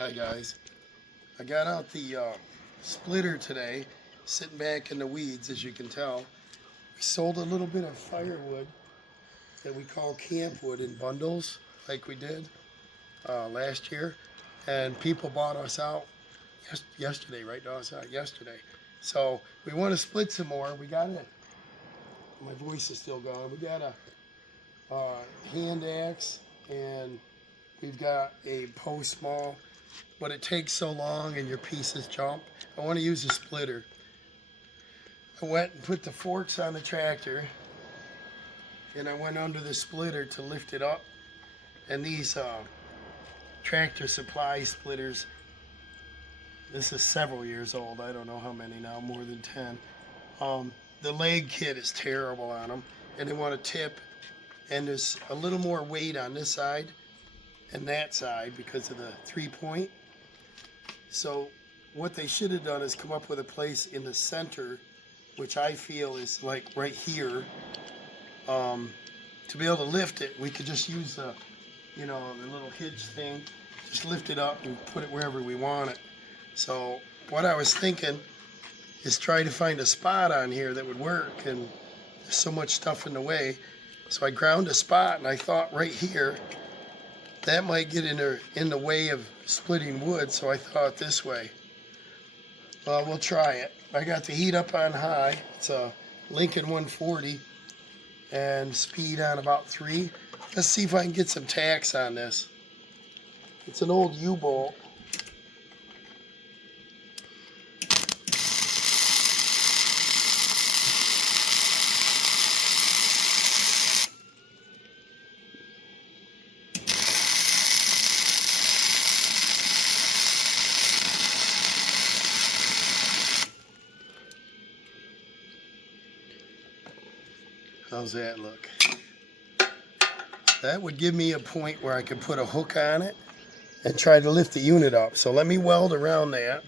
Hi guys, I got out the splitter today, sitting back in the weeds as you can tell. We sold a little bit of firewood that we call Campwood in bundles like we did last year, and people bought us out yesterday, right? Bought us out yesterday. So we want to split some more. We got it. My voice is still gone. We got a hand axe and we've got a post maul, but it takes so long and your pieces jump. I want to use a splitter. I went and put the forks on the tractor and I went under the splitter to lift it up. And these tractor supply splitters, this is several years old. I don't know how many now, more than 10. The leg kit is terrible on them and they want to tip, and there's a little more weight on this side and that side because of the 3-point. So what they should have done is come up with a place in the center, which I feel is like right here. To be able to lift it, we could just use the little hitch thing, just lift it up and put it wherever we want it. So what I was thinking is try to find a spot on here that would work, and there's so much stuff in the way. So I ground a spot, and I thought right here, that might get in the way of splitting wood, so I thought this way. Well, we'll try it. I got the heat up on high. It's a Lincoln 140 and speed on about 3. Let's see if I can get some tacks on this. It's an old U-bolt. How's that look? That would give me a point where I could put a hook on it and try to lift the unit up. So let me weld around that.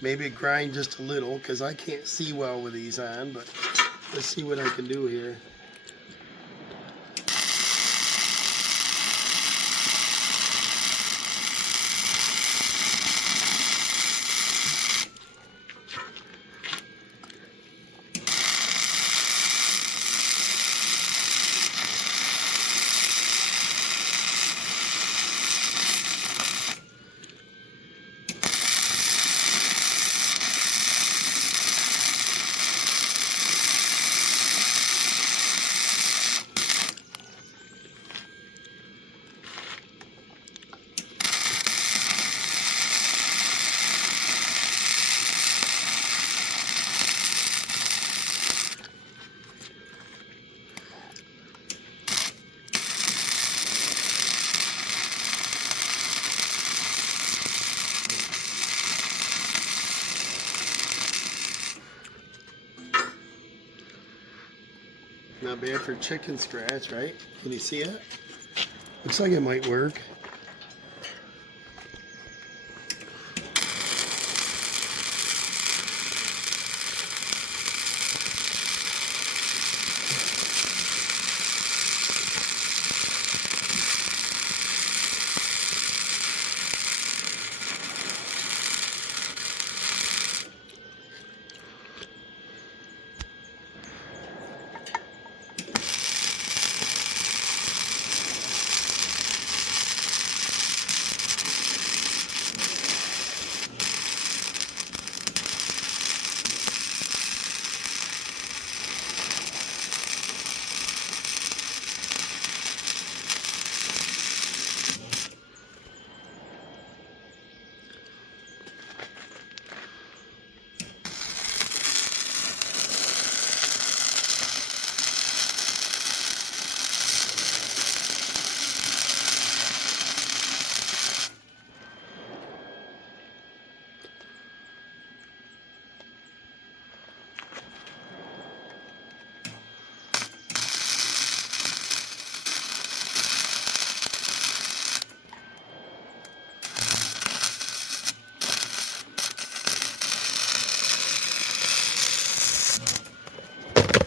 Maybe grind just a little because I can't see well with these on, but let's see what I can do here. Not bad for chicken scratch, right? Can you see it? Looks like it might work.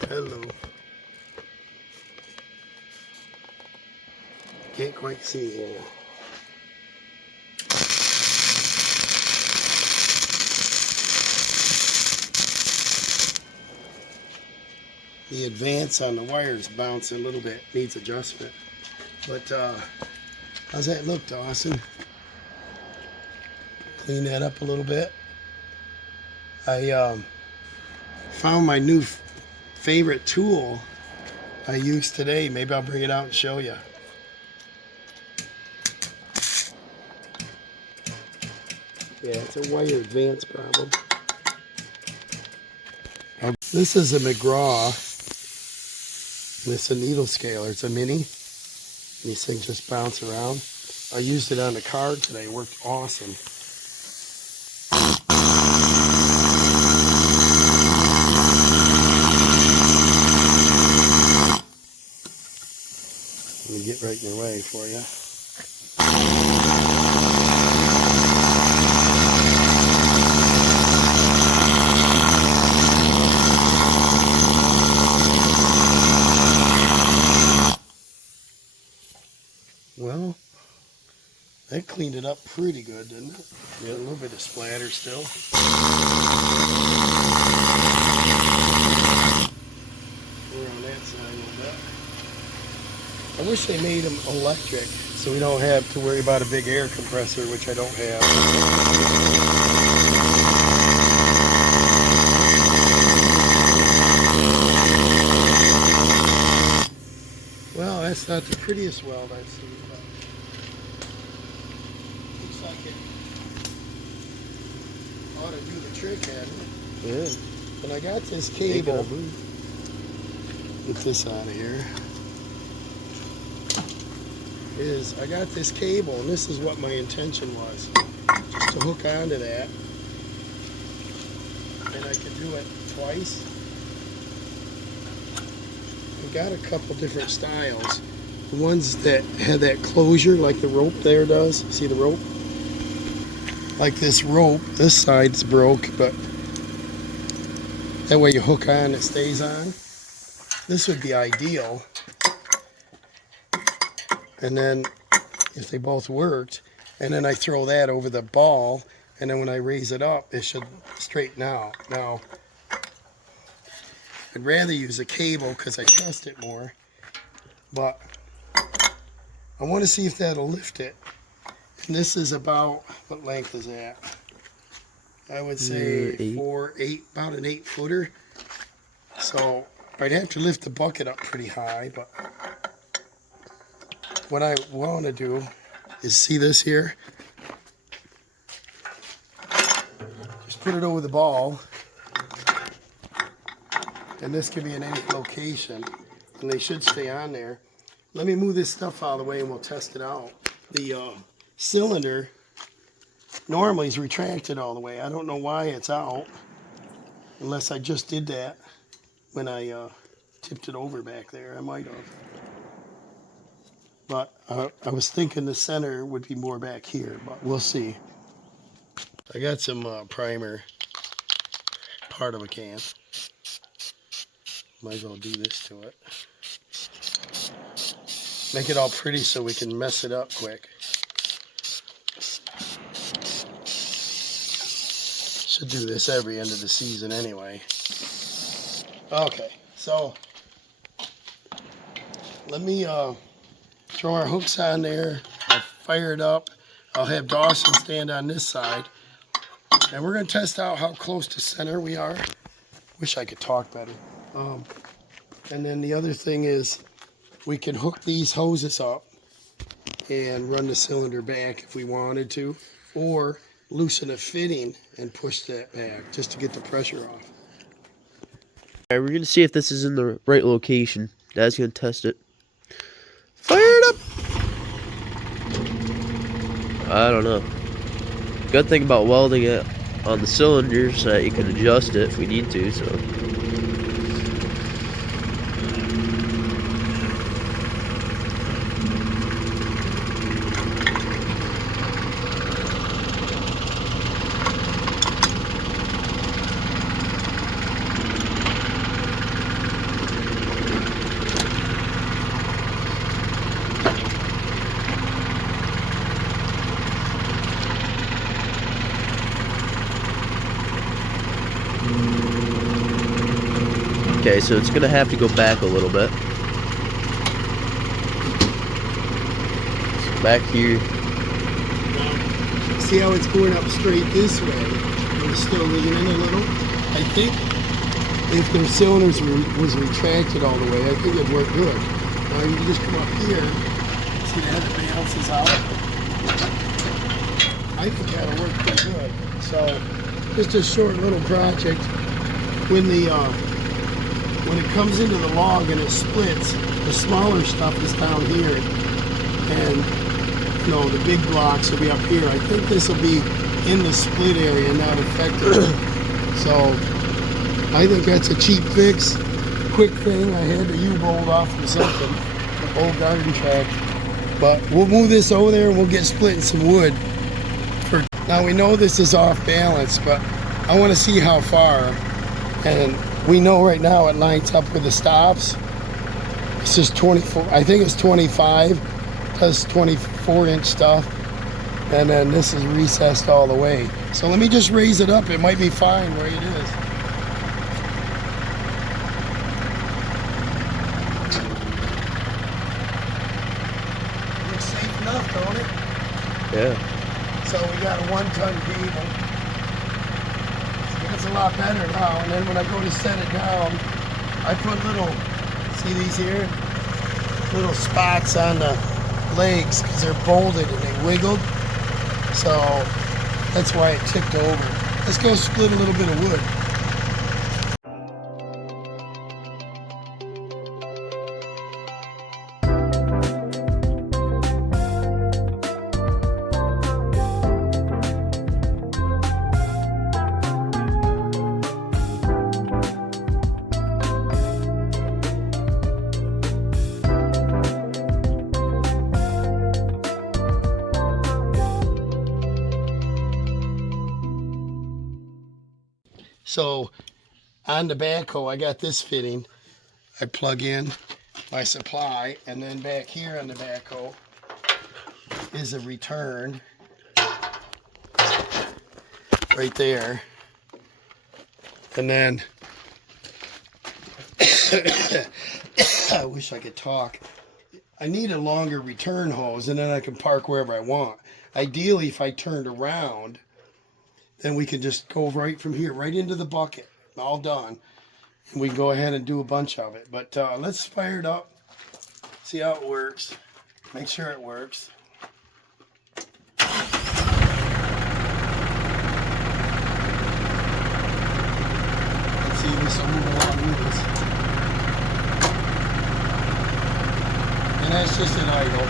Hello. Can't quite see here. the advance on the wires bouncing a little bit, needs adjustment. But how's that look, Dawson? Clean that up a little bit. I found my new favorite tool I used today. Maybe I'll bring it out and show you. Yeah, it's a wire advance problem. This is a McGraw. It's a needle scaler. It's a mini. These things just bounce around. I used it on the card today. It worked awesome. Let me get right in the way for you. Well, that cleaned it up pretty good, didn't it? Yeah, a little bit of splatter still. We're on that side a little bit. I wish they made them electric so we don't have to worry about a big air compressor, which I don't have. Well, that's not the prettiest weld I've seen, but looks like it ought to do the trick, hadn't it? Yeah. And I got this cable. Get this out of here. I got this cable, and this is what my intention was. Just to hook onto that. And I could do it twice. I got a couple different styles. The ones that have that closure like the rope there does. See the rope? Like this rope, this side's broke, but that way you hook on, it stays on. This would be ideal. And then if they both worked, and then I throw that over the ball, and then when I raise it up, it should straighten out. Now, I'd rather use a cable because I trust it more, but I want to see if that'll lift it. And this is about, what length is that? I would say 8, about an 8-footer. So I'd have to lift the bucket up pretty high, but what I want to do is, see this here? Just put it over the ball, and this can be in any location, and they should stay on there. Let me move this stuff out of the way and we'll test it out. The cylinder normally is retracted all the way. I don't know why it's out, unless I just did that when I tipped it over back there. I might have. But I was thinking the center would be more back here, but we'll see. I got some primer, part of a can. Might as well do this to it. Make it all pretty so we can mess it up quick. Should do this every end of the season anyway. Okay, so let me throw our hooks on there. I'll fire it up. I'll have Dawson stand on this side. And we're going to test out how close to center we are. Wish I could talk better. And then the other thing is we can hook these hoses up and run the cylinder back if we wanted to. Or loosen a fitting and push that back just to get the pressure off. Alright, we're going to see if this is in the right location. Dad's going to test it. Fire it up! I don't know. Good thing about welding it on the cylinders that you can adjust it if we need to, so. Okay, so it's gonna have to go back a little bit. So back here. See how it's going up straight this way? It's still leaning a little. I think if their cylinders was retracted all the way, I think it'd work good. Now you can just come up here, see that it balances out. I think that'll work pretty good. So just a short little project. When it comes into the log and it splits, the smaller stuff is down here, and the big blocks will be up here. I think this will be in the split area, not affected. So I think that's a cheap fix, quick thing. I had the U-bolt off from something, the old garden track. But we'll move this over there and we'll get splitting some wood. Now we know this is off balance, but I want to see how far. And we know right now it lines up with the stops. It's just 24, I think it's 25, plus 24-inch stuff. And then this is recessed all the way. So let me just raise it up. It might be fine where it is. Looks safe enough, don't it? Yeah. So we got a 1-ton cable. It's a lot better now. And then when I go to set it down, I put little, see these here? Little spots on the legs because they're bolted and they wiggled. So that's why it tipped over. Let's go split a little bit of wood. So on the backhoe, I got this fitting. I plug in my supply, and then back here on the backhoe is a return right there. And then I wish I could talk. I need a longer return hose, and then I can park wherever I want. Ideally, if I turned around, then we can just go right from here, right into the bucket. All done. And we can go ahead and do a bunch of it. But let's fire it up, see how it works. Make sure it works. Let's see if this will move along with us. And that's just an idle.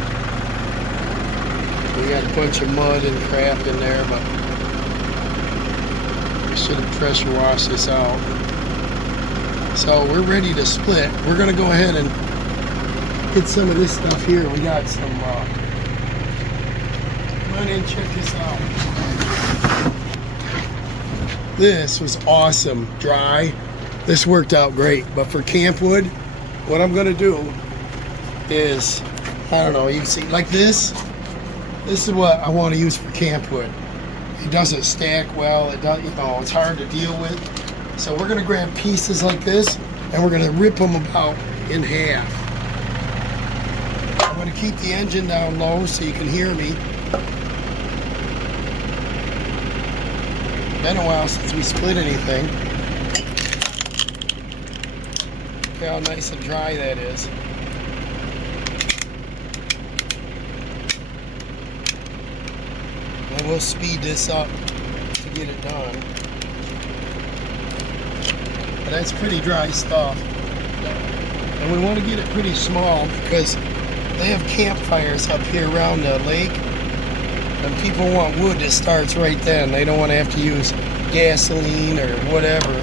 We got a bunch of mud and crap in there, but should have pressure washed this out. So we're ready to split. We're going to go ahead and get some of this stuff here. We got some, come on in, check this out. This was awesome, dry. This worked out great. But for Campwood, what I'm going to do is, I don't know, you can see, like this is what I want to use for Campwood. It doesn't stack well. It does, it's hard to deal with. So we're gonna grab pieces like this and we're gonna rip them about in half. I'm gonna keep the engine down low so you can hear me. Been a while since we split anything. Look how nice and dry that is. And we'll speed this up to get it done. But that's pretty dry stuff. And we want to get it pretty small because they have campfires up here around the lake. And people want wood that starts right then. They don't want to have to use gasoline or whatever.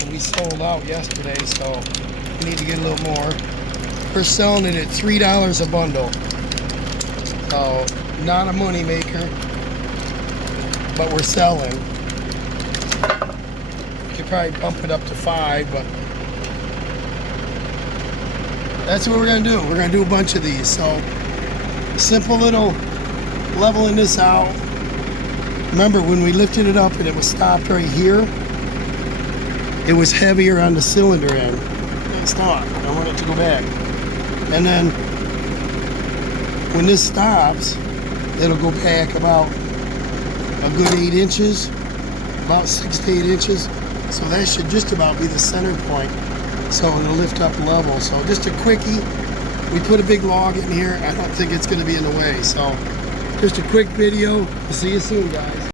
And we sold out yesterday, so we need to get a little more. We're selling it at $3 a bundle. So, not a money maker, but we're selling. We could probably bump it up to 5, but that's what we're gonna do. We're gonna do a bunch of these. So, simple little leveling this out. Remember when we lifted it up and it was stopped right here? it was heavier on the cylinder end. It's not. I want it to go back. And then when this stops, it'll go back about a good 8 inches, about 6 to 8 inches. So that should just about be the center point. So it'll lift up level. So just a quickie. We put a big log in here. I don't think it's going to be in the way. So just a quick video. We'll see you soon, guys.